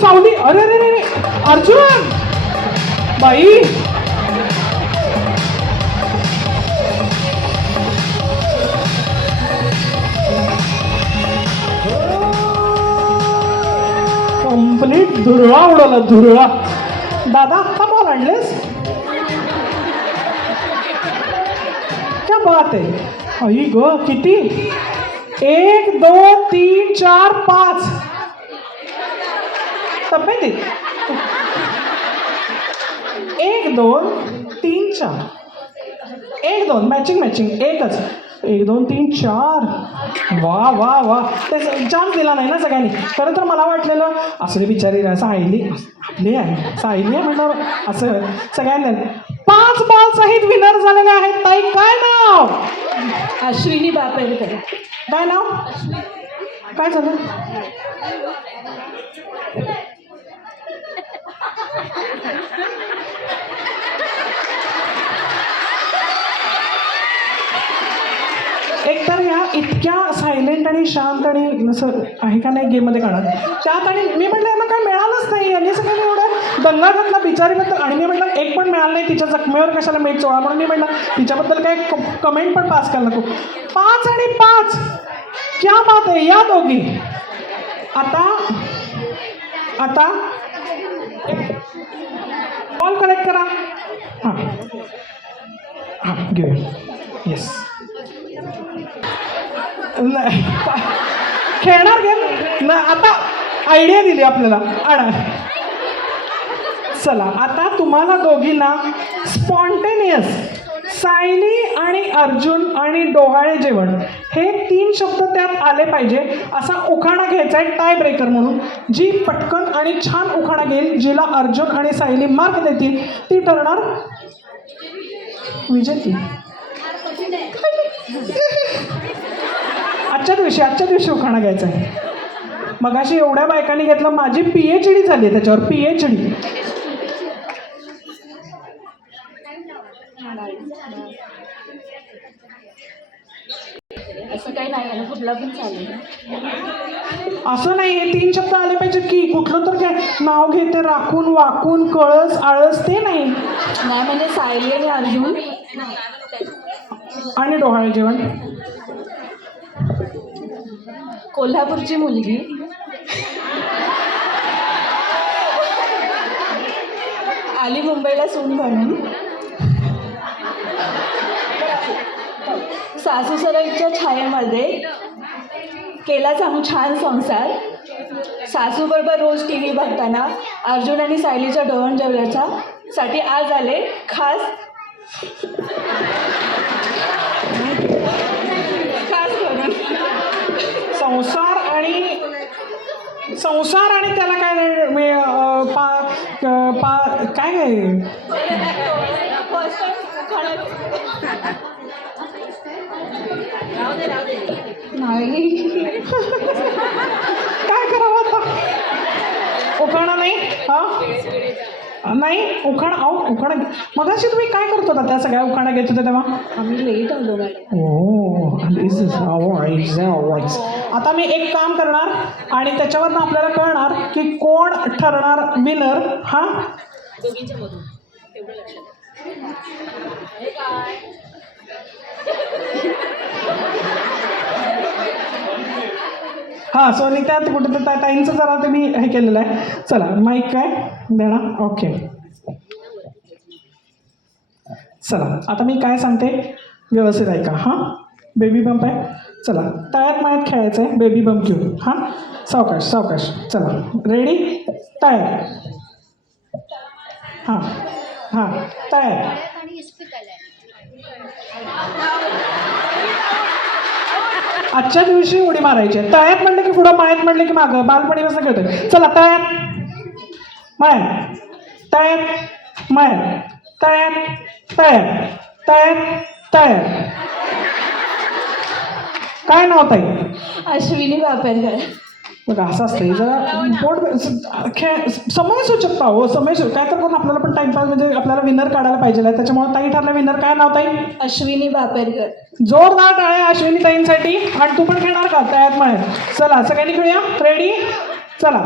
सावली. अरे अरे अरे अर्जुन बाई. कंप्लीट धुरळा उडवला धुरळा. दादा आत्ता बॉल आणलेस. क्या बात आहे. आई ग किती. 1 2 3 4 5 तब्येत. 1 2 3 4 1 2 मॅचिंग मॅचिंग एकच. 1 2 3 4. वा वा वा. ते चान्स दिला नाही ना सगळ्यांनी. खरं तर मला वाटलेलं असं बिचारी सायली आपली आहे सायली आहे म्हणलं असं सगळ्यांनी. 5 बॉल सहित विनर झालेले आहेत. ताई काय नाव. अश्विनी बापेरकर. काय नाव काय झालं. एकतर या इतक्या सायलेंट आणि शांत आणि असं आहे का नाही गेममध्ये काढत त्यात. आणि मी म्हटलं यांना काय मिळालंच नाही. यांनी सगळ्यांनी एवढं दंगा घातला बिचारीबद्दल. आणि मी म्हटलं एक पण मिळालं नाही. तिच्या जखमेवर कशाला मीठ चोळा म्हणून मी म्हटलं तिच्याबद्दल काय कमेंट पण पास करायला नको. 5 आणि 5 क्या बात आहे. या दोघी आता आता बॉल कलेक्ट करा. हां हां घेऊया. येस खेळणार गेम ना. आता आयडिया दिली आपल्याला. आणा चला. आता तुम्हाला दोघींना स्पॉन्टेनियस सायली आणि अर्जुन आणि डोहाळे जेवण हे 3 शब्द त्यात आले पाहिजे असा उखाणा घ्यायचा आहे टाय ब्रेकर म्हणून. जी पटकन आणि छान उखाणा घेईल जिला अर्जुन आणि सायली मार्क देतील ती ठरणार विजेती. आजच्या दिवशी उखाणा घ्यायचा आहे. मगाशी एवढ्या बायकांनी घेतलं. माझी PhD झाली त्याच्यावर PhD. असं काही नाही कुठला पण चालेल. असं नाही. हे 3 शब्द आले पाहिजेत की. कुठलं तर काय नाव घेते राखून वाकून कळस आळस ते नाही. नाही म्हणजे सायली आणि अर्जुन आणि डोहाळे जेवण. कोल्हापूरची मुलगी आली मुंबईला सून म्हणून. सासू सराईच्या छायेमध्ये केला छान संसार. सासूबरोबर रोज TV बघताना अर्जुन आणि सायलीच्या डोहण जेवल्याच्या साठी आज आले खास करून. संसार आणि त्याला काय काय नाही काय करावं आता. उखाणा नाही. हा नाही उखाणा मगाशी तुम्ही काय करत होता. त्या सगळ्या उखाणा घेत होत्या तेव्हा. आम्ही लेट आलो आता मी एक काम करणार आणि त्याच्यावरनं आपल्याला कळणार की कोण ठरणार विनर. हा हां सोनी त्यात कुठं तर ताईंचं जरा तुम्ही हे केलेलं आहे. चला माईक काय देणार. ओके चला आता मी काय सांगते व्यवस्थित ऐका. हां बेबी बंप आहे. चला तळ्यात माळ्यात खेळायचं आहे. बेबी बंप घेऊन. हां सावकाश सावकाश. चला रेडी तळ्यात. हां हां तळ्यात. आजच्या दिवशी उडी मारायची. तळ्यात म्हणलं की पुढं माळ्यात म्हणलं की मागं बालपणी कसं खेळतोय. चला तळ्यात माळ्यात तळ्यात माळ्यात तळ्यात तळ्यात तळ्यात तळ्यात. काय नाव ताई. अश्विनी बापेरकर. बघा असं असतं जरा पोट समय सूचकता हो. समय काय तर करून आपल्याला पण टाइमपास म्हणजे आपल्याला विनर काढायला पाहिजे. त्याच्यामुळे ताई ठरलं विनर. काय नाव ताई. अश्विनी बापेरकर. जोरदार टाळ्या अश्विनी ताईंसाठी. आणि तू पण खेळणार का तळ्यात माळ्यात. चला सगळ्यांनी खेळूया. रेडी चला.